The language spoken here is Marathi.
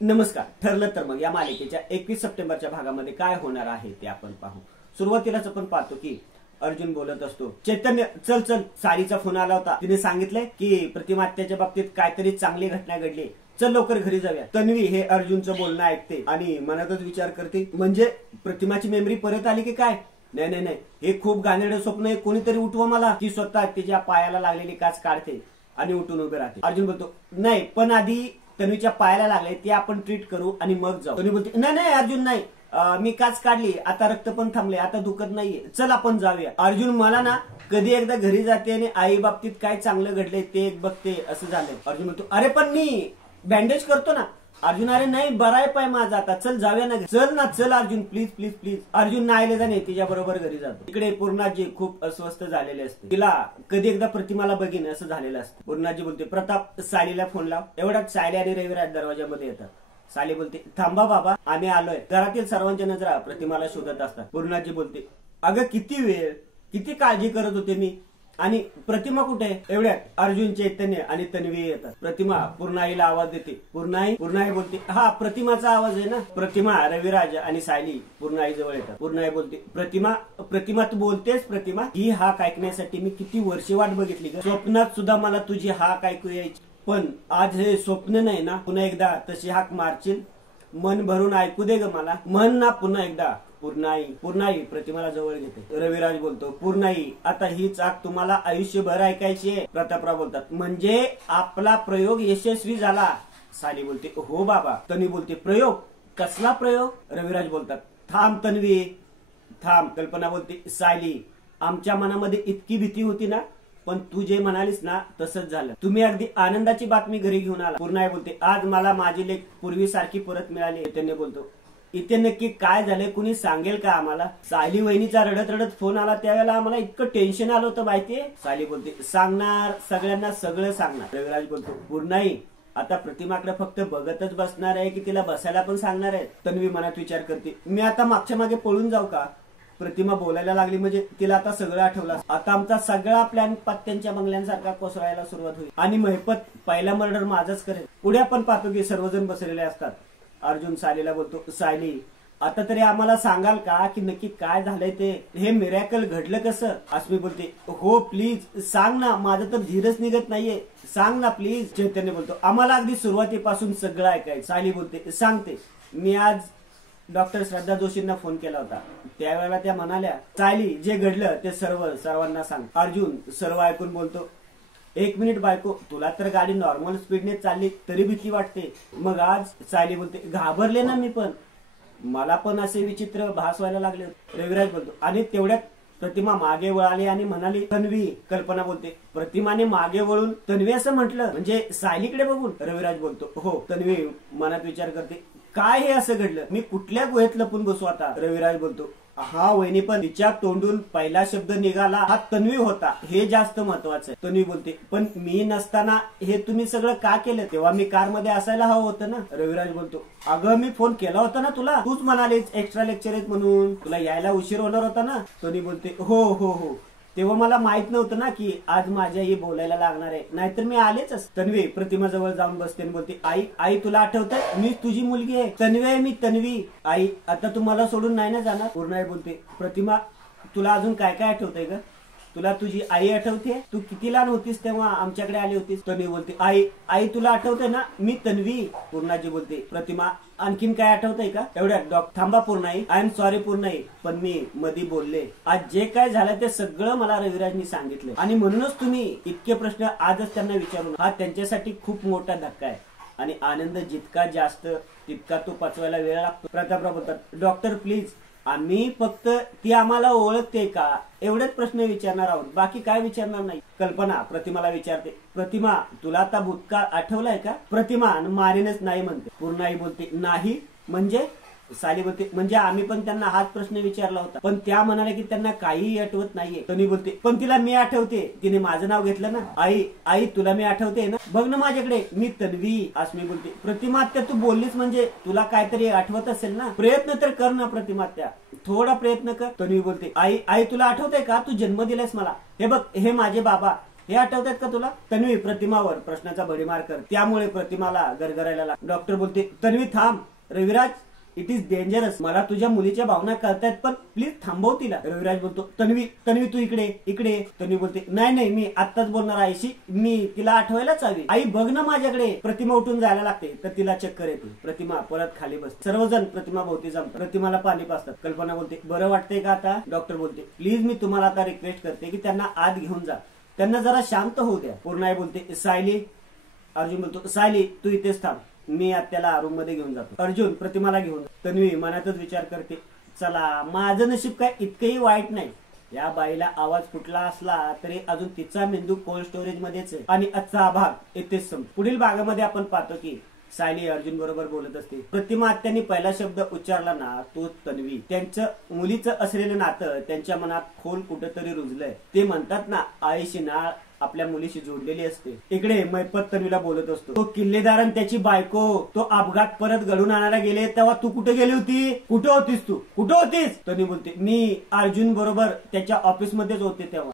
नमस्कार. ठरलं तर मग या मालिकेच्या 21 सप्टेंबरच्या भागामध्ये काय होणार आहे ते आपण पाहू. सुरुवातीलाच आपण पाहतो की अर्जुन बोलत असतो, चैतन्य चल चल. सारीचा फोन आला होता, तिने सांगितलंय की प्रतिमात्याच्या बाबतीत काहीतरी चांगली घटना घडली, चल लवकर घरी जाऊया. तन्वी हे अर्जुनचं बोलणं ऐकते आणि मनातच विचार करते, म्हणजे प्रतिमाची मेमरी परत आली की काय? नाही नाही नाही, हे खूप घाणेरडं स्वप्न आहे. कोणीतरी उठवा मला. ती स्वतः तिच्या पायाला लागलेली काच काढते आणि उठून उभे राहते. अर्जुन बोलतो, नाही पण आधी तन्वीच्या पायाला लागले ते आपण ट्रीट करू आणि मग जाऊ. तन्वी बोलते, नाही नाही अर्जुन नाही, मी काच काढली, आता रक्त पण थांबले, आता दुखत नाहीये, चल आपण जाऊया. अर्जुन मला ना कधी एकदा घरी जाते आणि आई बाबतीत काय चांगलं घडलंय ते एक बघते असं झालंय. अर्जुन म्हणतो, अरे पण मी बँडेज करतो ना. अर्जुन, अरे नाही बरा आहे पाय माझा आता, चल जाऊया ना, चल ना चल Arjun please please please. Arjun नाईलाजाने तिच्या बरोबर घरी जातो. इकडे पूर्णाजी खूप अस्वस्थ झालेले असते. तिला कधी एकदा प्रतिमाला बघीन असं झालेलं असतं. पूर्णाजी बोलते, प्रताप सालीला फोन लाव. एवढ्यात साली आणि रविराज दरवाजामध्ये येतात. साली बोलते, थांबा बाबा आम्ही आलोय. घरातील सर्वांच्या नजरा प्रतिमाला शोधत असतात. पूर्णाजी बोलते, अगं किती वेळ, किती काळजी करत होते मी, आणि प्रतिमा कुठे? एवढ्यात अर्जुन, चैतन्य आणि तन्वी येतात. प्रतिमा पूर्णाईला आवाज देते. पूर्णाई बोलते, हा प्रतिमाचा आवाज आहे ना. प्रतिमा, रविराज आणि सायली पूर्णाई जवळ येतात. पूर्णाई बोलते, प्रतिमा तू बोलतेस? प्रतिमा, ही हाक ऐकण्यासाठी मी किती वर्षे वाट बघितली ग. स्वप्नात सुद्धा मला तुझी हाक ऐकू यायची, पण आज हे स्वप्न नाही ना. पुन्हा एकदा तशी हाक मारशील? मन भरून ऐकू दे ग मला, म्हण ना पुन्हा एकदा. पूर्णाई प्रतिमाला जवळ घेते. रविराज बोलतो, पूर्णाई आता हीच आग तुम्हाला आयुष्यभर ऐकायची आहे. प्रतापराव बोलतात, म्हणजे आपला प्रयोग यशस्वी झाला. साली बोलते, हो बाबा. तन्वी बोलते, प्रयोग? कसला प्रयोग? रविराज बोलतात, थांब तन्वी थांब. कल्पना बोलते, सायली आमच्या मनामध्ये इतकी भीती होती ना, पण तू जे म्हणालीस ना तसंच झालं. तुम्ही अगदी आनंदाची बातमी घरी घेऊन आला. पूर्णाई बोलते, आज मला माझी लेक पूर्वीसारखी परत मिळाली. चैतन्य बोलतो, इथे नक्की काय झालंय, कुणी सांगेल का आम्हाला? सायली वहिनीचा रडत रडत फोन आला त्यावेळेला आम्हाला इतकं टेन्शन आलं होतं माहितीये. सायली बोलते, सांगणार, सगळ्यांना सगळं सांगणार. रविराज बोलतो, पूर्णाई आता प्रतिमाकडे फक्त बघतच बसणार आहे की तिला बसायला पण सांगणार आहे? तन्वी मनात विचार करते, मी आता मागच्या मागे पळून जाऊ का? प्रतिमा बोलायला लागली म्हणजे तिला आता सगळं आठवलं. आता आमचा सगळा प्लॅन पत्त्यांच्या बंगल्यांसारखा कोसळायला सुरुवात होईल आणि महिपत पहिला मर्डर माझाच करेल. पुढे आपण पाहतो की सर्वजण बसलेले असतात. अर्जुन सायलीला बोलतो, सायली आता तरी आम्हाला सांगाल का की नक्की काय झालंय ते, हे मिरॅकल घडलं कसं? अस्मी बोलते, हो प्लीज सांग ना, माझं तर धीरच निघत नाहीये, सांग ना प्लीज. चैतन्य बोलतो, आम्हाला अगदी सुरुवातीपासून सगळं ऐकायचं. सायली बोलते, सांगते. मी आज डॉक्टर श्रद्धा जोशींना फोन केला होता, त्यावेळेला त्या म्हणाल्या, सायली जे घडलं ते सर्वांना सांग. अर्जुन सर्व ऐकून बोलतो, एक मिनिट बायको, तुला तर गाडी नॉर्मल स्पीडने चालली तरी भीती वाटते, मग आज? सायली बोलते, घाबरले ना मी पण, मला पण असे विचित्र भास व्हायला लागले. रविराज बोलतो, आणि तेवढ्यात प्रतिमा मागे वळाली आणि म्हणाली, तन्वी. कल्पना बोलते, प्रतिमाने मागे वळून तन्वी असं म्हटलं, म्हणजे सायलीकडे बघून? रविराज बोलतो, हो. तन्वी मनात विचार करते, काय हे असं घडलं, मी कुठल्या गुहेत लपून बसू आता? रविराज बोलतो, हा वहिनी पण तिच्या तोंडून पहिला शब्द निघाला हा तन्वी होता, हे जास्त महत्वाचं आहे. तन्वी बोलते, पण मी नसताना हे तुम्ही सगळं का केलं? तेव्हा मी कार मध्ये असायला हवं होतं ना. रविराज बोलतो, अगं मी फोन केला होता ना तुला, तूच म्हणालीस एक्स्ट्रा लेक्चर आहेत म्हणून, तुला यायला उशीर होणार होता ना. तन्वी बोलते, हो हो हो, तेव्हा मला माहित नव्हतं ना की आज माझ्याही बोलायला लागणार आहे, नाहीतर मी आलेच. तन्वी प्रतिमा जवळ जाऊन बसते आणि बोलते, आई तुला आठवतंय मी तुझी मुलगी आहे. तन्वी आहे मी, तन्वी. आई आता तू मला सोडून नाही ना जाणार? पूर्णाई बोलते, प्रतिमा तुला अजून काय काय आठवतंय ग? तुला तुझी आई आठवते? तू किती लहान होतीस तेव्हा आमच्याकडे आली होतीस? तन्वी बोलते, आई तुला आठवतंय ना मी तन्वी. पूर्णाजी बोलते, प्रतिमा आणखीन काय आठवतंय का? एवढ्या थांबा Purnai, I am sorry Purnai, पण मी मधी बोलले. आज जे काय झालं ते सगळं मला रविराजनी सांगितलं आणि म्हणूनच तुम्ही इतके प्रश्न आजच त्यांना विचारून, हा त्यांच्यासाठी खूप मोठा धक्का आहे आणि आनंद जितका जास्त तितका तो पचवायला वेळ लागतो. प्रतापराव बोलतात, डॉक्टर प्लीज, आम्ही फक्त ती आम्हाला ओळखते का एवढेच प्रश्न विचारणार आहोत, बाकी काय विचारणार नाही. कल्पना प्रतिमाला विचारते, प्रतिमा तुला आता भूतकाळ आठवलाय का? प्रतिमा मारेनच नाही म्हणते. पूर्णाई बोलते, नाही म्हणजे? साली बोलते, म्हणजे आम्ही पण त्यांना हाच प्रश्न विचारला होता, पण त्या म्हणाल्या की त्यांना काहीही आठवत नाहीये. तन्वी बोलते, पण तिला मी आठवते, तिने माझं नाव घेतलं ना. आई तुला मी आठवते ना, बघ ना माझ्याकडे, मी तन्वी. अस्मी बोलते, प्रतिमात्या तू बोललीस म्हणजे तुला काहीतरी आठवत असेल ना, प्रयत्न तर कर ना प्रतिमात्या, थोडा प्रयत्न कर. तन्वी बोलते, आई तुला आठवतंय का तू जन्म दिलास मला? हे बघ, हे माझे बाबा, हे आठवतात का तुला? तन्वी प्रतिमावर प्रश्नाचा भडीमार कर, त्यामुळे प्रतिमाला गरगरायला लाग. डॉक्टर बोलते, तन्वी थांब. Raviraj, it is dangerous. मला तुझ्या मुलीच्या भावना कळतायत, पण प्लीज थांबव तिला. रविराज बोलतो, तन्वी तन्वी तू इकडे इकडे. तन्वी बोलते, नाही नाही, मी आत्ताच बोलणार आईशी, मी तिला आठवायलाच हवी. आई बघ ना माझ्याकडे. प्रतिमा उठून जायला लागते तर तिला चक्कर येते. प्रतिमा परत खाली बसते. सर्वजण प्रतिमा भोवती जमतात. प्रतिमाला पाणी पाजतात. कल्पना बोलते, बरं वाटतंय का आता? डॉक्टर बोलते, प्लीज मी तुम्हाला आता रिक्वेस्ट करते की त्यांना आत घेऊन जा, त्यांना जरा शांत होऊ द्या. पूर्णाई बोलते, सायली. अर्जुन बोलतो, सायली तू इथेच थांब, मी त्याला रूम मध्ये घेऊन जातो. अर्जुन प्रतिमाला घेऊन. तन्वी मनातच विचार करते, चला माझं नशीब काय इतकंही वाईट नाही. या बाईला आवाज फुटला असला तरी अजून तिचा मेंदू कोल्ड स्टोरेज मध्येच आहे. आणि आजचा हा भाग इथेच संपतो. पुढील भागामध्ये आपण पाहतो की सायली अर्जुन बरोबर बोलत असते. प्रतिमा आत्यांनी पहिला शब्द उच्चारला ना तो तन्वी. त्यांचं मुलीचं असलेलं नातं त्यांच्या मनात खोल कुठेतरी रुजलंय. ते म्हणतात ना, आईशी नाळ आपल्या मुलीशी जोडलेली असते. इकडे मैपत तन्वीला बोलत असतो, तो किल्लेदार आणि त्याची बायको तो अपघात परत घडून आणायला गेले तेव्हा तू कुठे गेली होती? कुठे होतीस तू? कुठे होतीस? तन्वी बोलते, मी अर्जुन बरोबर त्याच्या ऑफिस मध्येच होते तेव्हा.